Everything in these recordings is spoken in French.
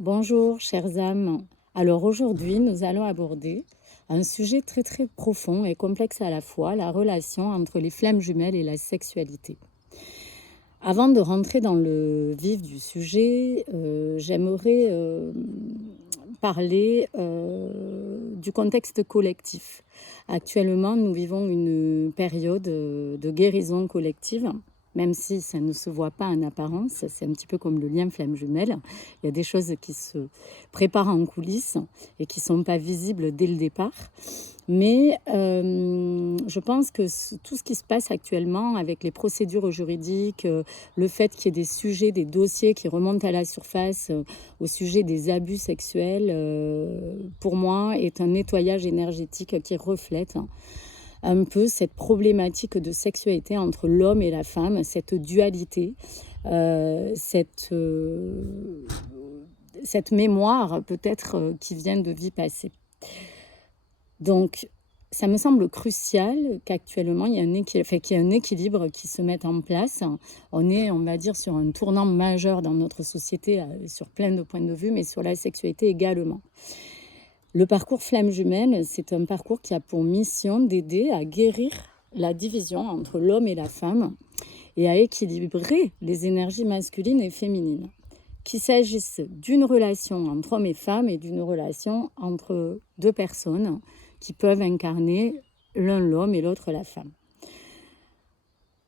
Bonjour, chères âmes. Alors aujourd'hui, nous allons aborder un sujet très très profond et complexe à la fois, la relation entre les flammes jumelles et la sexualité. Avant de rentrer dans le vif du sujet, j'aimerais parler du contexte collectif. Actuellement, nous vivons une période de guérison collective, même si ça ne se voit pas en apparence. C'est un petit peu comme le lien flamme jumelle. Il y a des choses qui se préparent en coulisses et qui ne sont pas visibles dès le départ. Mais je pense que tout ce qui se passe actuellement avec les procédures juridiques, le fait qu'il y ait des sujets, des dossiers qui remontent à la surface au sujet des abus sexuels, pour moi, est un nettoyage énergétique qui reflète un peu cette problématique de sexualité entre l'homme et la femme, cette dualité, cette mémoire peut-être qui vient de vie passée. Donc, ça me semble crucial qu'actuellement, il y ait un équilibre qui se mette en place. On est, on va dire, sur un tournant majeur dans notre société, sur plein de points de vue, mais sur la sexualité également. Le parcours flamme jumelle, c'est un parcours qui a pour mission d'aider à guérir la division entre l'homme et la femme et à équilibrer les énergies masculines et féminines. Qu'il s'agisse d'une relation entre hommes et femmes et d'une relation entre deux personnes qui peuvent incarner l'un l'homme et l'autre la femme.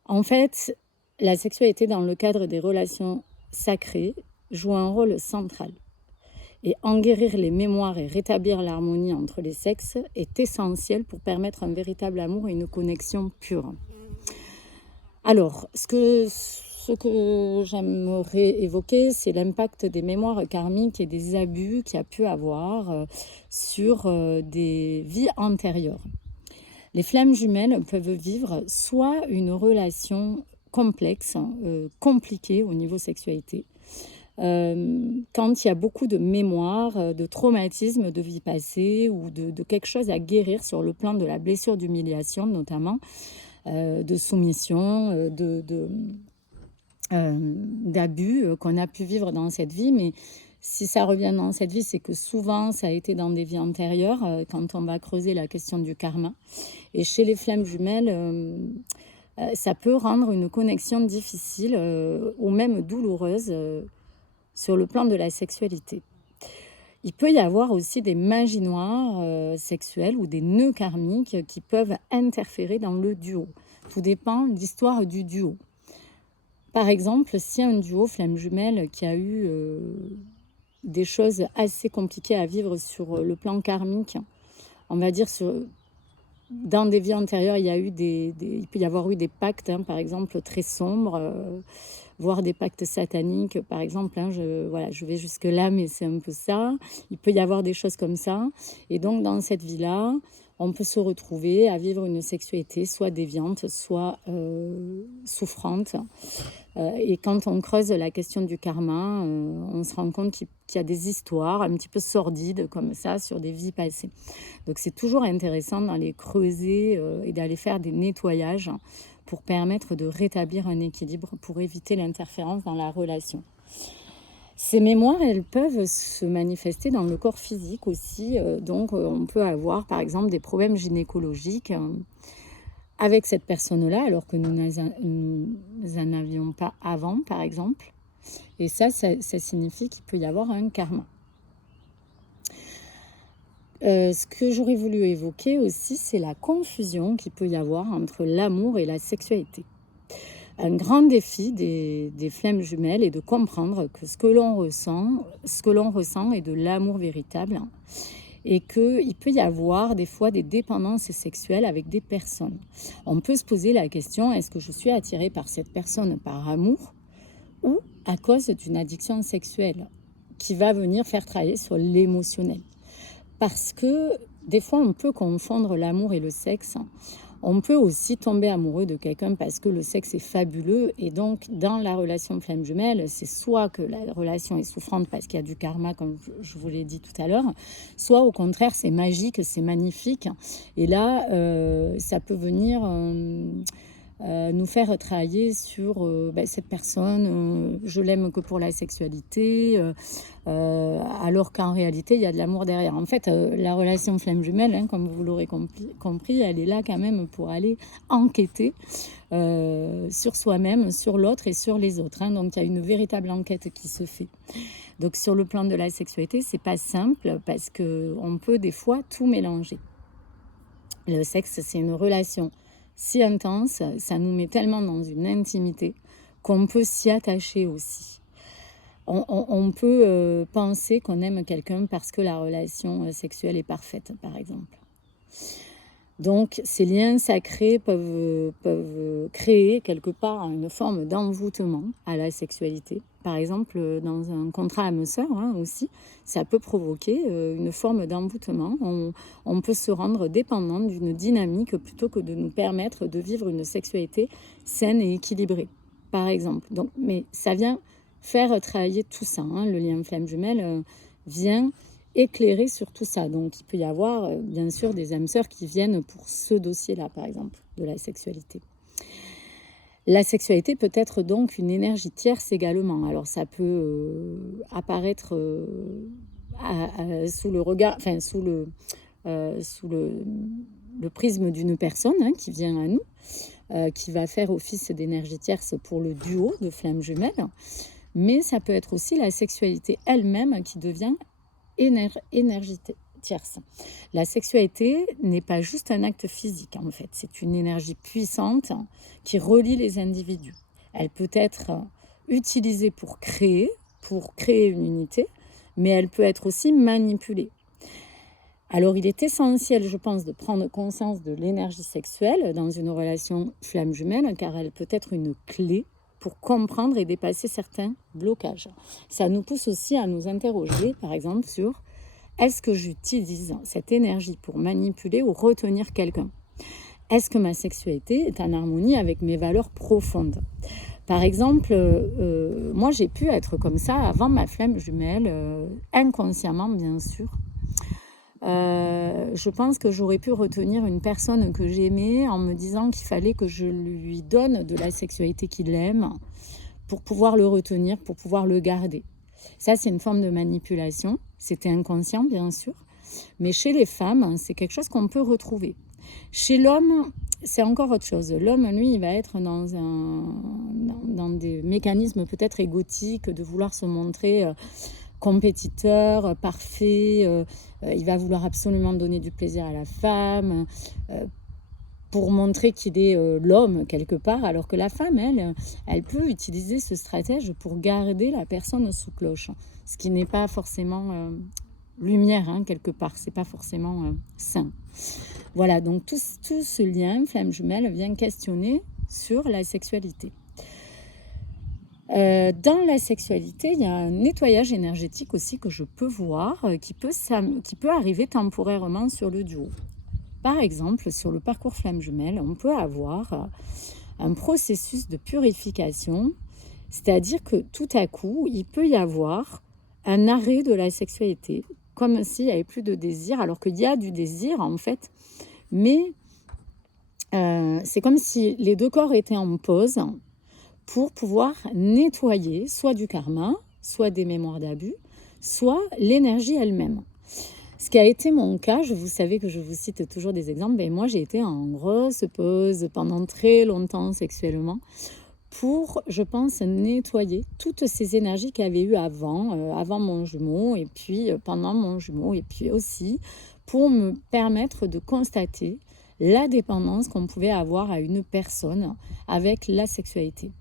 En fait, la sexualité dans le cadre des relations sacrées joue un rôle central. Et en guérir les mémoires et rétablir l'harmonie entre les sexes est essentiel pour permettre un véritable amour et une connexion pure. Alors, ce que j'aimerais évoquer, c'est l'impact des mémoires karmiques et des abus qu'il y a pu avoir sur des vies antérieures. Les flammes jumelles peuvent vivre soit une relation complexe, compliquée au niveau sexualité, quand il y a beaucoup de mémoire, de traumatisme de vie passée ou de quelque chose à guérir sur le plan de la blessure d'humiliation notamment, de soumission, d'abus qu'on a pu vivre dans cette vie. Mais si ça revient dans cette vie, c'est que souvent ça a été dans des vies antérieures, quand on va creuser la question du karma. Et chez les flammes jumelles, ça peut rendre une connexion difficile ou même douloureuse sur le plan de la sexualité. Il peut y avoir aussi des magies noires sexuelles ou des nœuds karmiques qui peuvent interférer dans le duo. Tout dépend de l'histoire du duo. Par exemple, si un duo flamme jumelle qui a eu des choses assez compliquées à vivre sur le plan karmique, on va dire dans des vies antérieures, il peut y avoir eu des pactes, par exemple, très sombres, voire des pactes sataniques, par exemple. Je vais jusque-là, mais c'est un peu ça. Il peut y avoir des choses comme ça. Et donc, dans cette vie-là, on peut se retrouver à vivre une sexualité soit déviante, soit souffrante. Et quand on creuse la question du karma, on se rend compte qu'il y a des histoires un petit peu sordides comme ça sur des vies passées. Donc c'est toujours intéressant d'aller creuser et d'aller faire des nettoyages pour permettre de rétablir un équilibre, pour éviter l'interférence dans la relation. Ces mémoires, elles peuvent se manifester dans le corps physique aussi. Donc on peut avoir par exemple des problèmes gynécologiques avec cette personne-là, alors que nous n'en avions pas avant, par exemple. Et ça signifie qu'il peut y avoir un karma. Ce que j'aurais voulu évoquer aussi, c'est la confusion qu'il peut y avoir entre l'amour et la sexualité. Un grand défi des flammes jumelles est de comprendre que ce que l'on ressent est de l'amour véritable, et qu'il peut y avoir des fois des dépendances sexuelles avec des personnes. On peut se poser la question, est-ce que je suis attirée par cette personne par amour ou à cause d'une addiction sexuelle qui va venir faire travailler sur l'émotionnel? Parce que des fois, on peut confondre l'amour et le sexe. On peut aussi tomber amoureux de quelqu'un parce que le sexe est fabuleux. Et donc, dans la relation flamme jumelle, c'est soit que la relation est souffrante parce qu'il y a du karma, comme je vous l'ai dit tout à l'heure, soit au contraire, c'est magique, c'est magnifique. Et là, ça peut venir nous faire travailler sur cette personne, je l'aime que pour la sexualité, alors qu'en réalité, il y a de l'amour derrière. En fait, la relation flamme jumelle, hein, comme vous l'aurez compris, elle est là quand même pour aller enquêter sur soi-même, sur l'autre et sur les autres. Hein. Donc, il y a une véritable enquête qui se fait. Donc, sur le plan de la sexualité, c'est pas simple parce qu'on peut des fois tout mélanger. Le sexe, c'est une relation si intense, ça nous met tellement dans une intimité qu'on peut s'y attacher aussi. On peut penser qu'on aime quelqu'un parce que la relation sexuelle est parfaite, par exemple. Donc, ces liens sacrés peuvent créer quelque part une forme d'envoûtement à la sexualité. Par exemple, dans un contrat âme-sœur aussi, ça peut provoquer une forme d'envoûtement. On peut se rendre dépendant d'une dynamique plutôt que de nous permettre de vivre une sexualité saine et équilibrée, par exemple. Donc, mais ça vient faire travailler tout ça. Le lien flamme jumelle vient éclairer sur tout ça. Donc, il peut y avoir, bien sûr, des âmes sœurs qui viennent pour ce dossier-là, par exemple, de la sexualité. La sexualité peut être donc une énergie tierce également. Alors, ça peut apparaître sous le regard, enfin, sous le prisme d'une personne qui vient à nous, qui va faire office d'énergie tierce pour le duo de flammes jumelles. Mais ça peut être aussi la sexualité elle-même qui devient énergie tierce. La sexualité n'est pas juste un acte physique, en fait. C'est une énergie puissante qui relie les individus. Elle peut être utilisée pour créer une unité, mais elle peut être aussi manipulée. Alors, il est essentiel, je pense, de prendre conscience de l'énergie sexuelle dans une relation flamme jumelle, car elle peut être une clé pour comprendre et dépasser certains blocages. Ça nous pousse aussi à nous interroger, par exemple, sur est-ce que j'utilise cette énergie pour manipuler ou retenir quelqu'un ? Est-ce que ma sexualité est en harmonie avec mes valeurs profondes ? Par exemple, moi j'ai pu être comme ça avant ma flamme jumelle, inconsciemment bien sûr. Je pense que j'aurais pu retenir une personne que j'aimais en me disant qu'il fallait que je lui donne de la sexualité qu'il aime pour pouvoir le retenir, pour pouvoir le garder. Ça, c'est une forme de manipulation. C'était inconscient, bien sûr. Mais chez les femmes, c'est quelque chose qu'on peut retrouver. Chez l'homme, c'est encore autre chose. L'homme, lui, il va être dans des mécanismes peut-être égotiques, de vouloir se montrer compétiteur, parfait. Il va vouloir absolument donner du plaisir à la femme pour montrer qu'il est l'homme quelque part, alors que la femme, elle peut utiliser ce stratège pour garder la personne sous cloche, ce qui n'est pas forcément lumière, quelque part, c'est pas forcément sain. Voilà, donc tout ce lien, flamme jumelle, vient questionner sur la sexualité. Dans la sexualité, il y a un nettoyage énergétique aussi que je peux voir, qui peut arriver temporairement sur le duo. Par exemple, sur le parcours flamme jumelle, on peut avoir un processus de purification, c'est-à-dire que tout à coup, il peut y avoir un arrêt de la sexualité, comme s'il n'y avait plus de désir, alors qu'il y a du désir en fait, mais c'est comme si les deux corps étaient en pause pour pouvoir nettoyer soit du karma, soit des mémoires d'abus, soit l'énergie elle-même. Ce qui a été mon cas, vous savez que je vous cite toujours des exemples, mais moi j'ai été en grosse pause pendant très longtemps sexuellement pour, je pense, nettoyer toutes ces énergies qu'il y avait eu avant mon jumeau et puis pendant mon jumeau et puis aussi pour me permettre de constater la dépendance qu'on pouvait avoir à une personne avec la sexualité.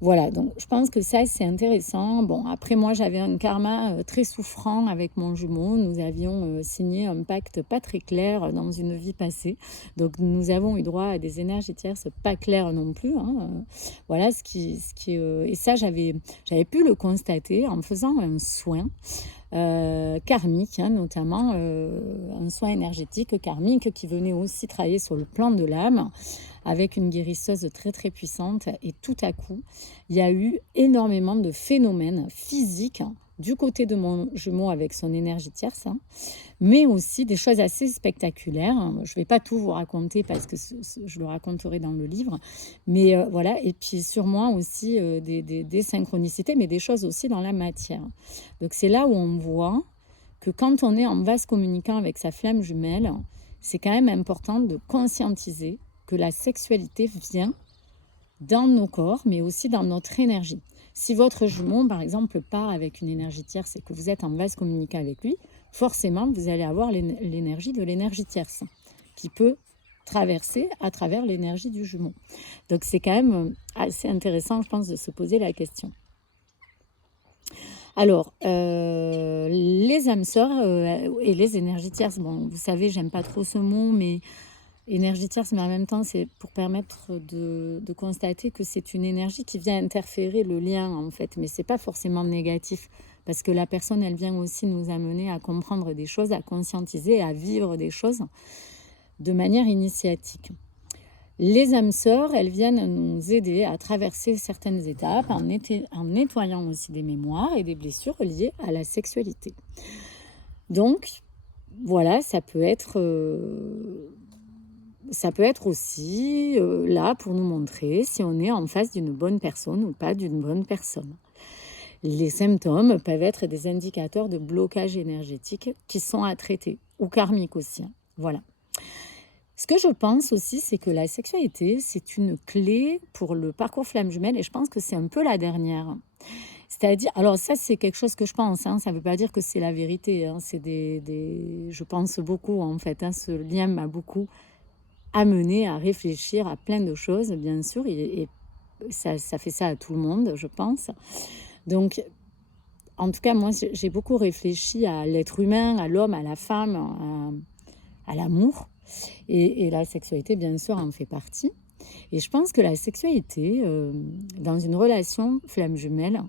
Voilà, donc je pense que ça, c'est intéressant. Bon, après, moi, j'avais un karma très souffrant avec mon jumeau. Nous avions signé un pacte pas très clair dans une vie passée. Donc, nous avons eu droit à des énergies tierces pas claires non plus. Voilà, et ça, j'avais pu le constater en faisant un soin karmique, notamment un soin énergétique karmique qui venait aussi travailler sur le plan de l'âme avec une guérisseuse très très puissante, et tout à coup il y a eu énormément de phénomènes physiques du côté de mon jumeau avec son énergie tierce, hein, mais aussi des choses assez spectaculaires. Je ne vais pas tout vous raconter parce que je le raconterai dans le livre, mais voilà. Et puis sur moi aussi des synchronicités, mais des choses aussi dans la matière. Donc c'est là où on voit que quand on est en vase communicant avec sa flamme jumelle, c'est quand même important de conscientiser que la sexualité vient dans nos corps, mais aussi dans notre énergie. Si votre jumeau, par exemple, part avec une énergie tierce et que vous êtes en vase communicant avec lui, forcément, vous allez avoir l'énergie de l'énergie tierce qui peut traverser à travers l'énergie du jumeau. Donc, c'est quand même assez intéressant, je pense, de se poser la question. Alors, les âmes sœurs et les énergies tierces, bon, vous savez, j'aime pas trop ce mot, mais énergie tierce, mais en même temps, c'est pour permettre de constater que c'est une énergie qui vient interférer le lien, en fait. Mais c'est pas forcément négatif, parce que la personne, elle vient aussi nous amener à comprendre des choses, à conscientiser, à vivre des choses de manière initiatique. Les âmes sœurs, elles viennent nous aider à traverser certaines étapes en nettoyant aussi des mémoires et des blessures liées à la sexualité. Donc, voilà, ça peut être aussi là pour nous montrer si on est en face d'une bonne personne ou pas d'une bonne personne. Les symptômes peuvent être des indicateurs de blocage énergétique qui sont à traiter, ou karmiques aussi. Voilà. Ce que je pense aussi, c'est que la sexualité, c'est une clé pour le parcours flamme jumelle, et je pense que c'est un peu la dernière. C'est-à-dire, alors ça, c'est quelque chose que je pense, hein, ça ne veut pas dire que c'est la vérité, hein, c'est je pense beaucoup, en fait, hein, ce lien m'a beaucoup amené à réfléchir à plein de choses, bien sûr, et ça fait ça à tout le monde, je pense. Donc, en tout cas, moi, j'ai beaucoup réfléchi à l'être humain, à l'homme, à la femme, à l'amour, et la sexualité, bien sûr, en fait partie. Et je pense que la sexualité, dans une relation flamme jumelle,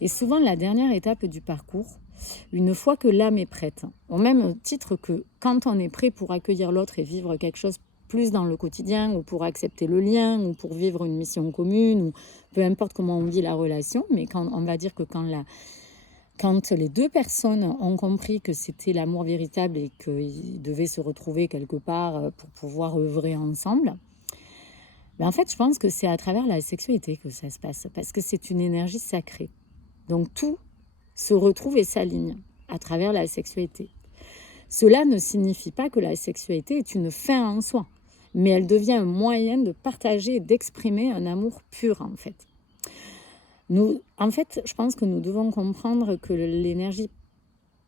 est souvent la dernière étape du parcours, une fois que l'âme est prête. Au même titre que quand on est prêt pour accueillir l'autre et vivre quelque chose plus dans le quotidien, ou pour accepter le lien, ou pour vivre une mission commune, ou peu importe comment on vit la relation, mais on va dire que quand les deux personnes ont compris que c'était l'amour véritable et qu'ils devaient se retrouver quelque part pour pouvoir œuvrer ensemble, ben en fait, je pense que c'est à travers la sexualité que ça se passe, parce que c'est une énergie sacrée. Donc tout se retrouve et s'aligne à travers la sexualité. Cela ne signifie pas que la sexualité est une fin en soi, mais elle devient un moyen de partager et d'exprimer un amour pur, en fait. Je pense que nous devons comprendre que l'énergie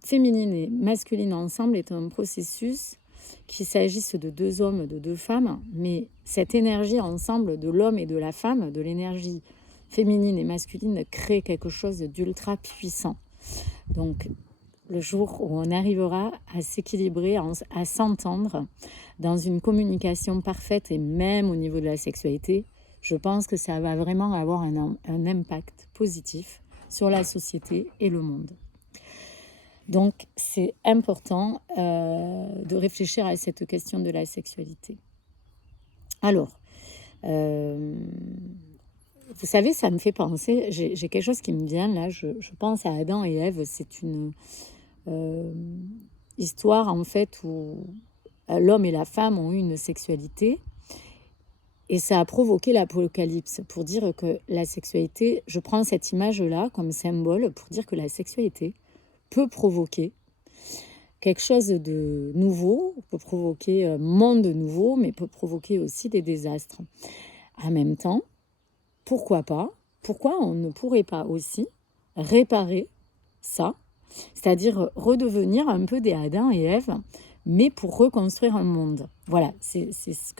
féminine et masculine ensemble est un processus, qu'il s'agisse de deux hommes, de deux femmes, mais cette énergie ensemble de l'homme et de la femme, de l'énergie féminine et masculine, crée quelque chose d'ultra puissant. Donc, le jour où on arrivera à s'équilibrer, à s'entendre dans une communication parfaite, et même au niveau de la sexualité, je pense que ça va vraiment avoir un impact positif sur la société et le monde. Donc, c'est important de réfléchir à cette question de la sexualité. Alors, vous savez, ça me fait penser, j'ai quelque chose qui me vient là, je pense à Adam et Ève. C'est une histoire, en fait, où l'homme et la femme ont eu une sexualité, et ça a provoqué l'apocalypse, pour dire que la sexualité, je prends cette image-là comme symbole pour dire que la sexualité peut provoquer quelque chose de nouveau, peut provoquer un monde nouveau, mais peut provoquer aussi des désastres. En même temps, pourquoi on ne pourrait pas aussi réparer ça, c'est-à-dire redevenir un peu des Adam et Ève, mais pour reconstruire un monde. Voilà, c'est ce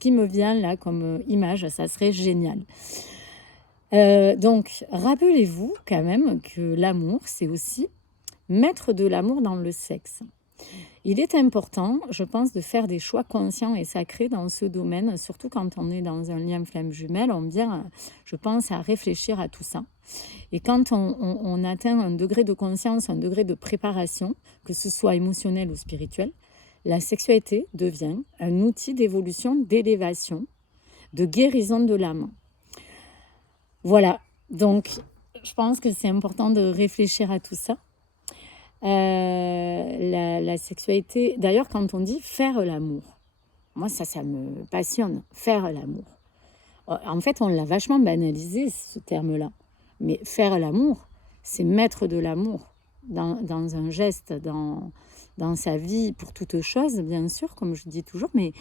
qui me vient là comme image, ça serait génial. Donc, rappelez-vous quand même que l'amour, c'est aussi mettre de l'amour dans le sexe. Il est important, je pense, de faire des choix conscients et sacrés dans ce domaine, surtout quand on est dans un lien flamme jumelle. On vient, je pense, à réfléchir à tout ça. Et quand on atteint un degré de conscience, un degré de préparation, que ce soit émotionnel ou spirituel, la sexualité devient un outil d'évolution, d'élévation, de guérison de l'âme. Voilà, donc je pense que c'est important de réfléchir à tout ça. La sexualité, d'ailleurs, quand on dit faire l'amour, moi, ça me passionne, faire l'amour. En fait, on l'a vachement banalisé, ce terme-là. Mais faire l'amour, c'est mettre de l'amour dans un geste, dans sa vie, pour toute chose, bien sûr, comme je dis toujours, mais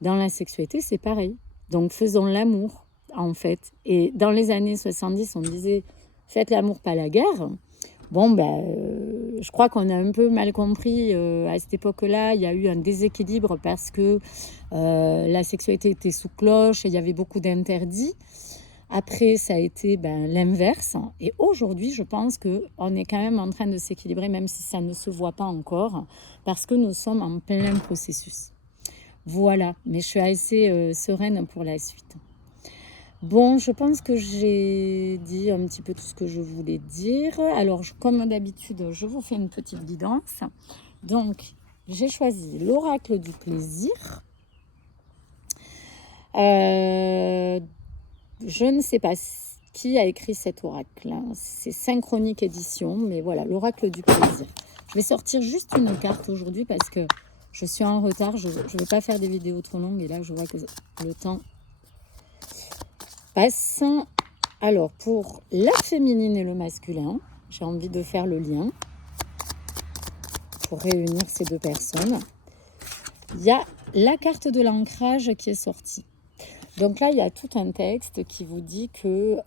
dans la sexualité, c'est pareil. Donc, faisons l'amour, en fait. Et dans les années 70, on disait, faites l'amour, pas la guerre. Bon, je crois qu'on a un peu mal compris à cette époque-là. Il y a eu un déséquilibre parce que la sexualité était sous cloche et il y avait beaucoup d'interdits. Après, ça a été l'inverse. Et aujourd'hui, je pense qu'on est quand même en train de s'équilibrer, même si ça ne se voit pas encore, parce que nous sommes en plein processus. Voilà, mais je suis assez sereine pour la suite. Bon, je pense que j'ai dit un petit peu tout ce que je voulais dire. Alors, comme d'habitude, je vous fais une petite guidance. Donc, j'ai choisi l'oracle du plaisir. Je ne sais pas qui a écrit cet oracle. C'est Synchronique Édition, mais voilà, l'oracle du plaisir. Je vais sortir juste une carte aujourd'hui parce que je suis en retard. Je ne vais pas faire des vidéos trop longues et là, je vois que le temps passe. Alors, pour la féminine et le masculin, j'ai envie de faire le lien pour réunir ces deux personnes. Il y a la carte de l'ancrage qui est sortie. Donc là, il y a tout un texte qui vous dit que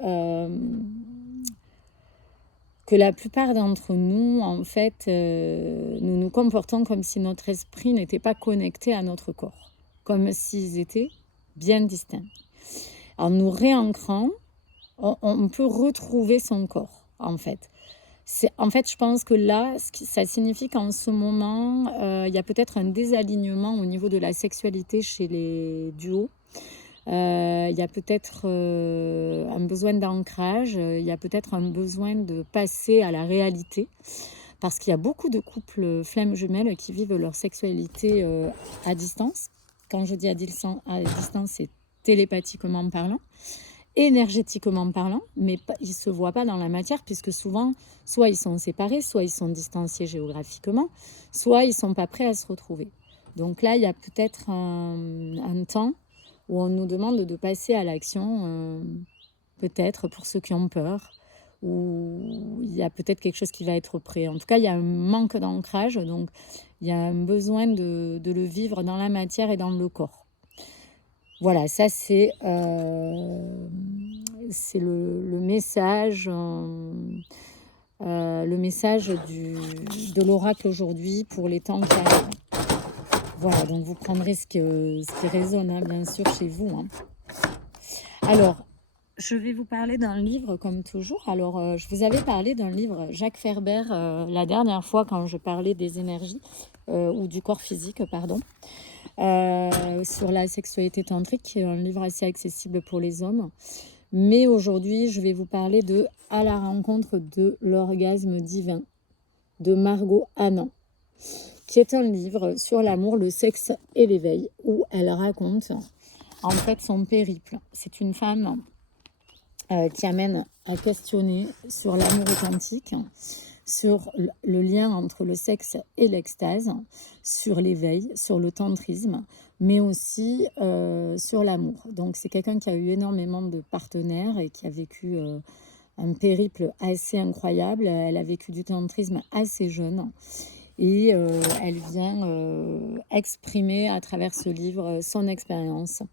la plupart d'entre nous, en fait, nous nous comportons comme si notre esprit n'était pas connecté à notre corps, comme s'ils étaient bien distincts. En nous réancrant, on peut retrouver son corps, en fait. En fait, je pense que là, ça signifie qu'en ce moment, il y a peut-être un désalignement au niveau de la sexualité chez les duos. Il y a peut-être un besoin d'ancrage, il y a peut-être un besoin de passer à la réalité. Parce qu'il y a beaucoup de couples flammes jumelles qui vivent leur sexualité à distance. Quand je dis à distance, c'est télépathiquement parlant, énergétiquement parlant, mais ils ne se voient pas dans la matière, puisque souvent, soit ils sont séparés, soit ils sont distanciés géographiquement, soit ils ne sont pas prêts à se retrouver. Donc là, il y a peut-être un temps où on nous demande de passer à l'action, peut-être pour ceux qui ont peur, ou il y a peut-être quelque chose qui va être prêt. En tout cas, il y a un manque d'ancrage, donc il y a un besoin de le vivre dans la matière et dans le corps. Voilà, ça c'est le message, de l'oracle aujourd'hui pour les temps qui arrivent. Voilà, donc vous prendrez ce qui résonne, hein, bien sûr, chez vous. Hein. Alors, je vais vous parler d'un livre, comme toujours. Alors, je vous avais parlé d'un livre, Jacques Ferber, la dernière fois quand je parlais des énergies, ou du corps physique, pardon. Sur la sexualité tantrique, qui est un livre assez accessible pour les hommes. Mais aujourd'hui, je vais vous parler de À la rencontre de l'orgasme divin de Margot Anand, qui est un livre sur l'amour, le sexe et l'éveil, où elle raconte en fait son périple. C'est une femme qui amène à questionner sur l'amour authentique, sur le lien entre le sexe et l'extase, sur l'éveil, sur le tantrisme, mais aussi sur l'amour. Donc c'est quelqu'un qui a eu énormément de partenaires et qui a vécu un périple assez incroyable. Elle a vécu du tantrisme assez jeune et elle vient exprimer à travers ce livre son expérience.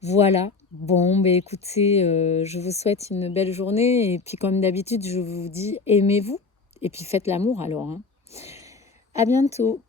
Voilà, bon, écoutez, je vous souhaite une belle journée et puis comme d'habitude, je vous dis aimez-vous et puis faites l'amour alors. Hein. À bientôt.